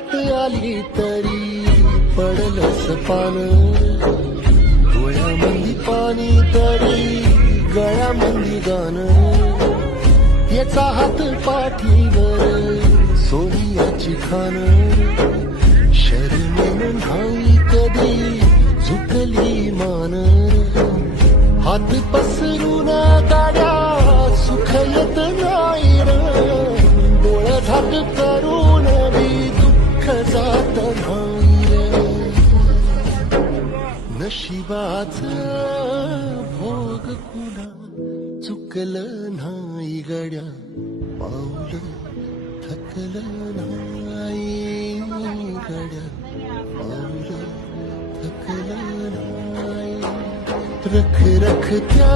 रात आली तरी पडलंच पान, डोळ्यामंदी पाणी तरी गळ्यामंदी गाणं, याचा हात पाठीवर सोनियाची खान, शर्मेनं नाही कधी झुकली मान, हात पसरून गाड्या सुख येत नाही र, डोळं झाक करून बी दुःख जात नाही रे, नशिबाचा भोग कुणा चुकलं नाही गड्या, पाऊल थकलं नाही गड्या, पाऊल थकलं नाही, रख रख त्या